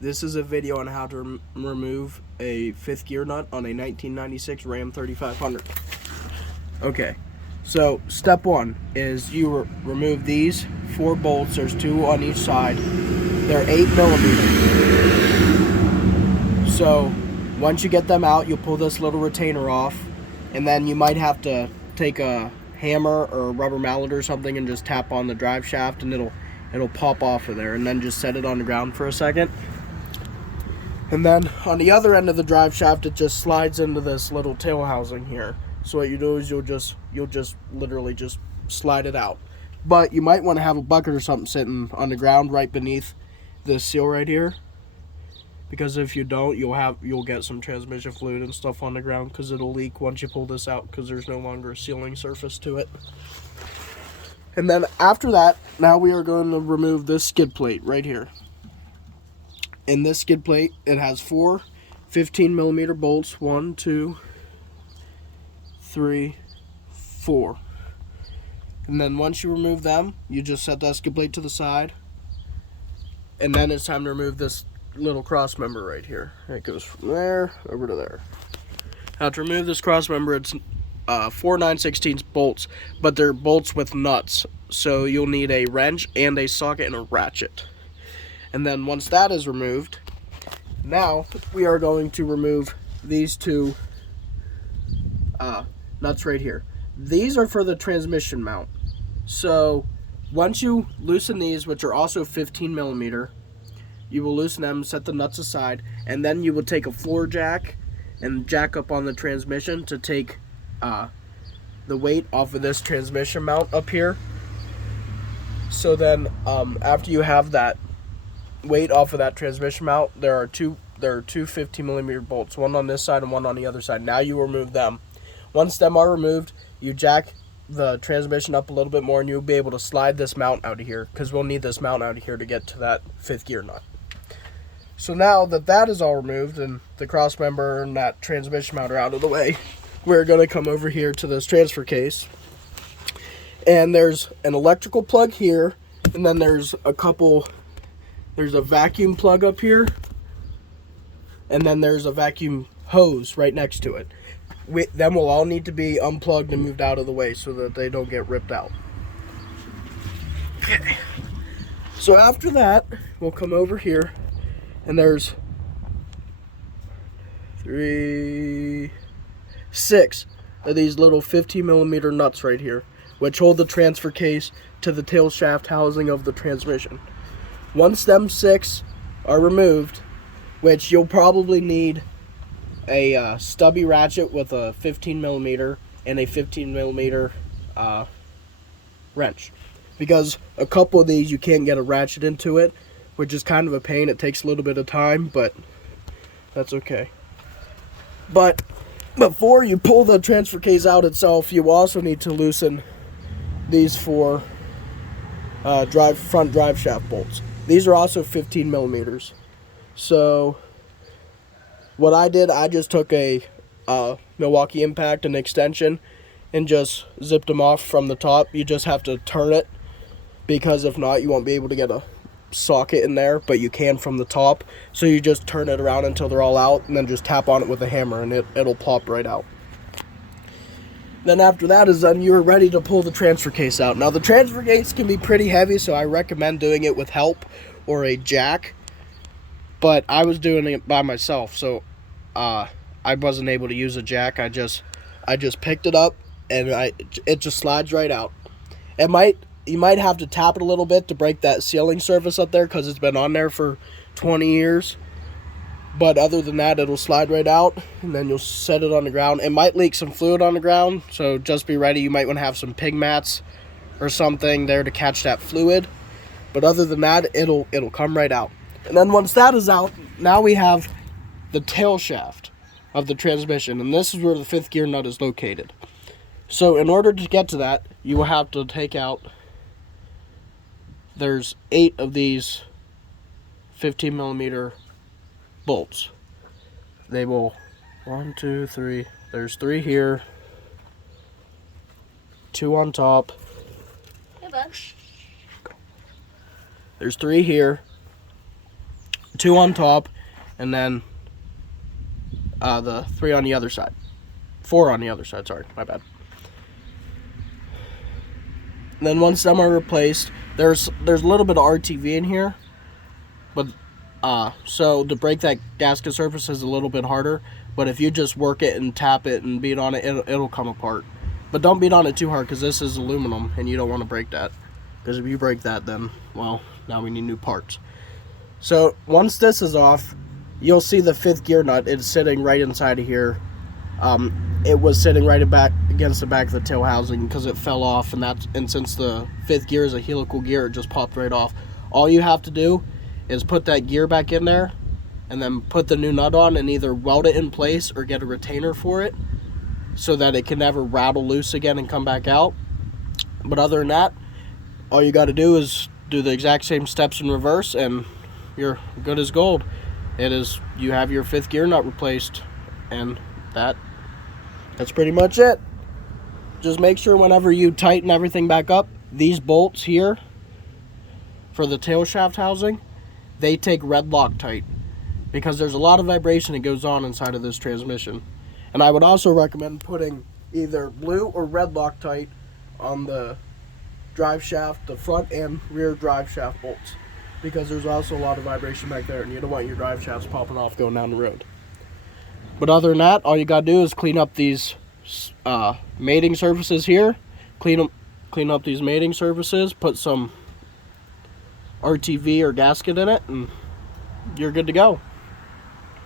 This is a video on how to remove a fifth gear nut on a 1996 Ram 3500. Okay, so step one is you remove these 4 bolts. There's 2 on each side. They're 8mm. So once you get them out, you'll pull this little retainer off, and then you might have to take a hammer or a rubber mallet or something and just tap on the drive shaft, and it'll pop off of there, and then just set it on the ground for a second. And then on the other end of the drive shaft, it just slides into this little tail housing here. So what you do is you'll just literally just slide it out. But you might want to have a bucket or something sitting on the ground right beneath this seal right here, because if you don't, you'll get some transmission fluid and stuff on the ground, because it'll leak once you pull this out, because there's no longer a sealing surface to it. And then after that, now we are going to remove this skid plate right here. In this skid plate, it has 4 15mm bolts. 1, 2, 3, 4. And then once you remove them, you just set that skid plate to the side. And then it's time to remove this little cross member right here. It goes from there over to there. Now to remove this cross member, it's 4 9/16 bolts, but they're bolts with nuts. So you'll need a wrench and a socket and a ratchet. And then once that is removed, now we are going to remove these 2 nuts right here. These are for the transmission mount. So once you loosen these, which are also 15mm, you will loosen them, set the nuts aside, and then you will take a floor jack and jack up on the transmission to take the weight off of this transmission mount up here. So then after you have that weight off of that transmission mount, there are two 15mm bolts, one on this side and one on the other side. Now you remove them. Once them are removed, you jack the transmission up a little bit more, and you'll be able to slide this mount out of here, because we'll need this mount out of here to get to that 5th gear nut. So now that that is all removed and the cross member and that transmission mount are out of the way, we're going to come over here to this transfer case. And there's an electrical plug here, and then there's a vacuum plug up here, and then there's a vacuum hose right next to it. Them will all need to be unplugged and moved out of the way so that they don't get ripped out. Okay. So after that, we'll come over here, and there's 6 of these little 15mm nuts right here, which hold the transfer case to the tail shaft housing of the transmission. Once them 6 are removed, which you'll probably need a stubby ratchet with a 15mm and a 15mm wrench, because a couple of these you can't get a ratchet into it, which is kind of a pain. It takes a little bit of time, but that's okay. But before you pull the transfer case out itself, you also need to loosen these 4 front drive shaft bolts. These are also 15mm. So what I did, I just took a Milwaukee Impact, an extension, and just zipped them off from the top. You just have to turn it, because if not, you won't be able to get a socket in there, but you can from the top. So you just turn it around until they're all out, and then just tap on it with a hammer, and it'll pop right out. Then after that is done, you're ready to pull the transfer case out. Now the transfer case can be pretty heavy, so I recommend doing it with help or a jack. But I was doing it by myself, so I wasn't able to use a jack. I just picked it up, and it just slides right out. You might have to tap it a little bit to break that sealing surface up there, because it's been on there for 20 years. But other than that, it'll slide right out, and then you'll set it on the ground. It might leak some fluid on the ground, so just be ready. You might want to have some pig mats or something there to catch that fluid. But other than that, it'll come right out. And then once that is out, now we have the tail shaft of the transmission, and this is where the 5th gear nut is located. So in order to get to that, you will have to take out, there's 8 of these 15mm bolts. They will 1, 2, 3. There's 3 here, 2 on top. Hey, bud. There's 3 here, 2 on top, and then the 3 on the other side. 4 on the other side, sorry, my bad. And then once them are replaced, there's a little bit of RTV in here, but so to break that gasket surface is a little bit harder. But if you just work it and tap it and beat on it, it'll come apart. But don't beat on it too hard, because this is aluminum and you don't want to break that. Because if you break that, then, well, now we need new parts. So once this is off, you'll see the 5th gear nut. It's sitting right inside of here. It was sitting right back against the back of the tail housing because it fell off, and since the 5th gear is a helical gear, it just popped right off. All you have to do is put that gear back in there and then put the new nut on and either weld it in place or get a retainer for it so that it can never rattle loose again and come back out. But other than that, all you got to do is do the exact same steps in reverse and you're good as gold. You have your 5th gear nut replaced, and that's pretty much it. Just make sure whenever you tighten everything back up, these bolts here for the tail shaft housing, they take red Loctite, because there's a lot of vibration that goes on inside of this transmission. And I would also recommend putting either blue or red Loctite on the drive shaft, the front and rear drive shaft bolts, because there's also a lot of vibration back there and you don't want your drive shafts popping off going down the road. But other than that, all you gotta do is clean up these mating surfaces here, clean up these mating surfaces, put some RTV or gasket in it, and you're good to go.